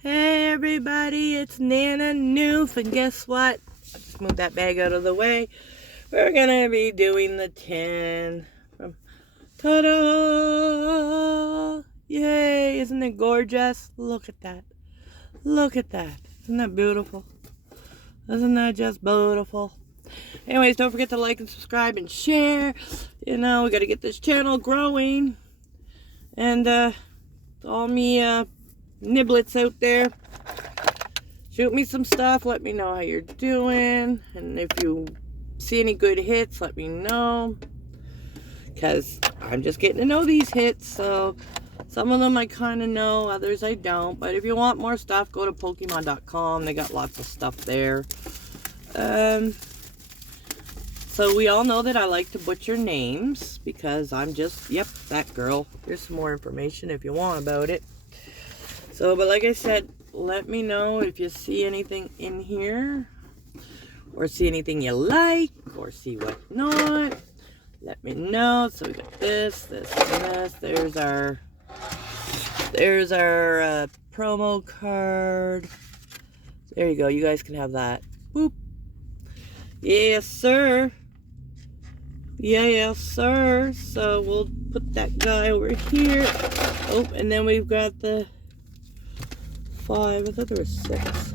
Hey everybody, it's Nanna Newf, and guess what? I just moved that bag out of the way. We're gonna be doing the tin from ta-da! Yay! Isn't it gorgeous? Look at that. Look at that. Isn't that beautiful? Isn't that just beautiful? Anyways, don't forget to like and subscribe and share. You know, we gotta get this channel growing. And all me niblets out there, shoot me some stuff, let me know how you're doing, and if you see any good hits, let me know, because I'm just getting to know these hits. So some of them I kind of know, others I don't. But if you want more stuff, go to Pokemon.com. They got lots of stuff there. So we all know that I like to butcher names, because I'm just, yep, that girl. Here's some more information if you want about it. So, but like I said, let me know if you see anything in here, or see anything you like, or see what not. Let me know. So we got this, this, and this. There's our promo card. There you go. You guys can have that. Boop. Yes, sir. Yes, sir. So we'll put that guy over here. Oh, and then we've got the 5. I thought there was 6.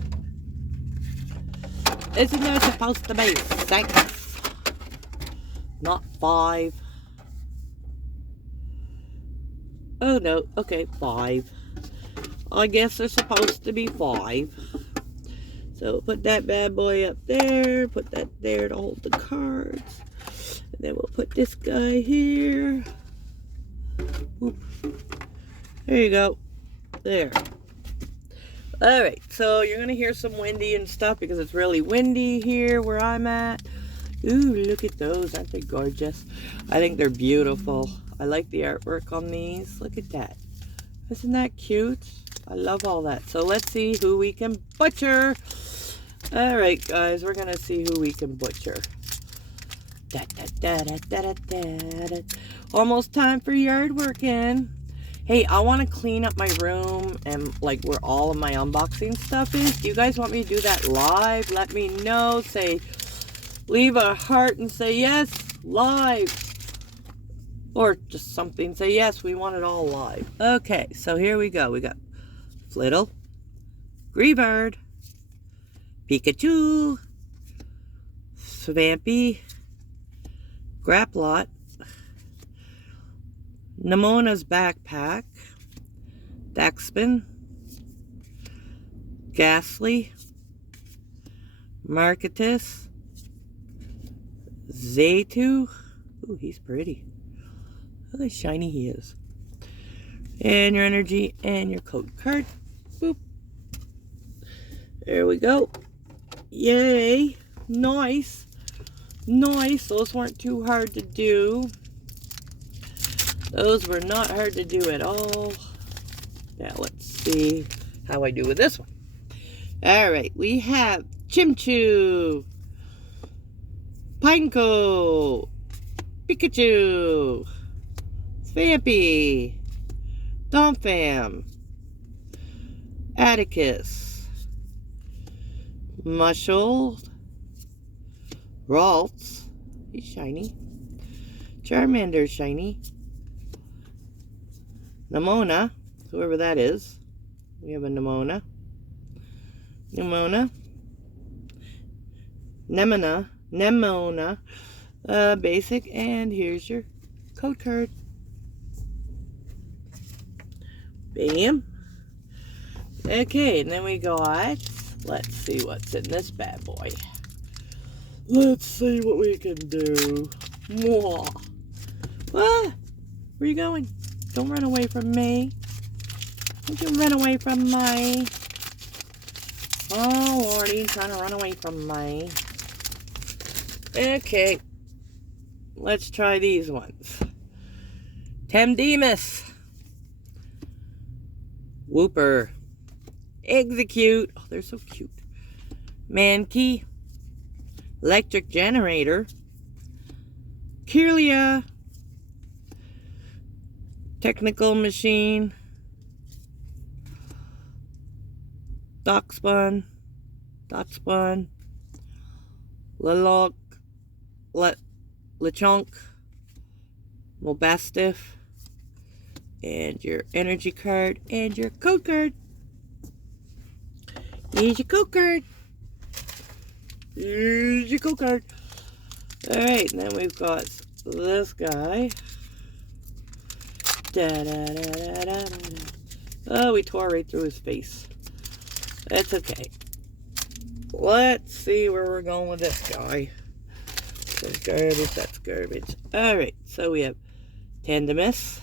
Isn't there supposed to be 6? Not 5. Oh no, okay, 5. I guess they're supposed to be 5. So put that bad boy up there, put that there to hold the cards. And then we'll put this guy here. Oop. There you go. There. Alright, so you're going to hear some windy and stuff because it's really windy here where I'm at. Ooh, look at those. Aren't they gorgeous? I think they're beautiful. I like the artwork on these. Look at that. Isn't that cute? I love all that. So let's see who we can butcher. Alright, guys, we're going to see who we can butcher. Almost time for yard working. Hey, I want to clean up my room and like where all of my unboxing stuff is. Do you guys want me to do that live? Let me know. Say, leave a heart and say yes, live. Or just something. Say yes, we want it all live. Okay, so here we go. We got Flittle, Greebird, Pikachu, Svampy, Graplot, Nemona's backpack, Daxpin, Ghastly, Marketus, Zaytu. Ooh, he's pretty. Look how shiny he is. And your energy and your code card. Boop. There we go. Yay. Nice. Nice. Those weren't too hard to do. Those were not hard to do at all. Now let's see how I do with this one. Alright, we have Chimchu, Pineco, Pikachu, Svampy, Dompham, Atticus, Mushold, Ralts, he's shiny, Charmander's shiny, Nemona, whoever that is. We have a Nemona. Nemona, basic, and here's your code card. Bam. Okay, and then we got, let's see what's in this bad boy. Let's see what we can do. Mwah. Ah, where you going? Don't run away from me. Don't you run away from me. Oh, Lordy, trying to run away from me. Okay. Let's try these ones. Temdemus. Whooper. Execute. Oh, they're so cute. Mankey. Electric Generator. Kirlia. Technical Machine. Darkspawn, Lelok, Lechonk, Mobastiff, and your energy card, and your code card. Here's your code card. Here's your code card. Alright, and then we've got this guy. Oh, we tore right through his face. That's okay. Let's see where we're going with this guy. That's garbage, that's garbage. Alright, so we have Tendemis,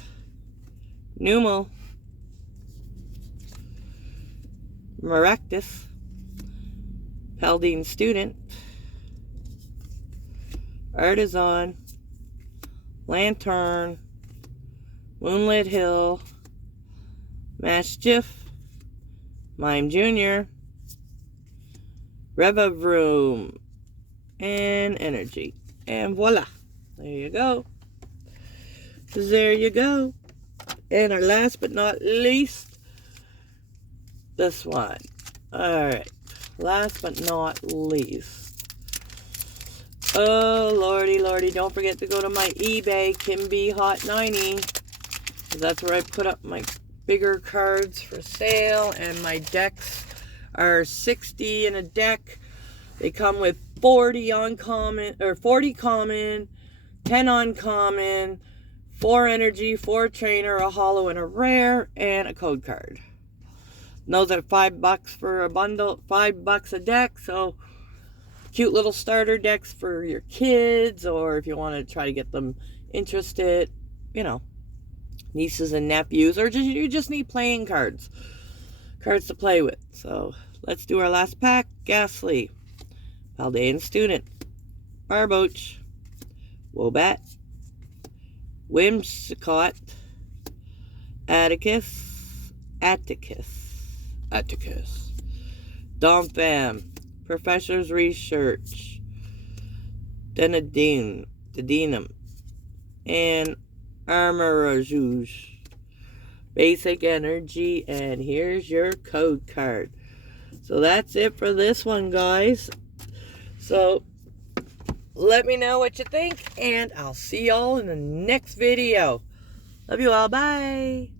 Numal, Maractus, Paldean Student, Artisan, Lantern, Moonlit Hill, Maschiff, Mime Jr., Revavroom, and Energy. And voila. There you go. There you go. And our last but not least, this one. Alright. Last but not least. Oh, lordy, lordy. Don't forget to go to my eBay, Kimby Hot 90. That's where I put up my bigger cards for sale. And my decks are 60 in a deck. They come with 40 uncommon, or 40 common, 10 uncommon, 4 energy, 4 trainer, a holo, and a rare, and a code card. And those are $5 for a bundle, $5 a deck. So cute little starter decks for your kids, or if you want to try to get them interested, you know, nieces and nephews, or just you just need playing cards to play with. So let's do our last pack. Ghastly, Paldean Student, Barboach, Wobat, Whimsicott, Atticus, Domfam, Professor's Research, Dedinum, and Armorajouge. Basic energy, and here's your code card. So that's it for this one, guys. So let me know what you think, and I'll see y'all in the next video. Love you all. Bye.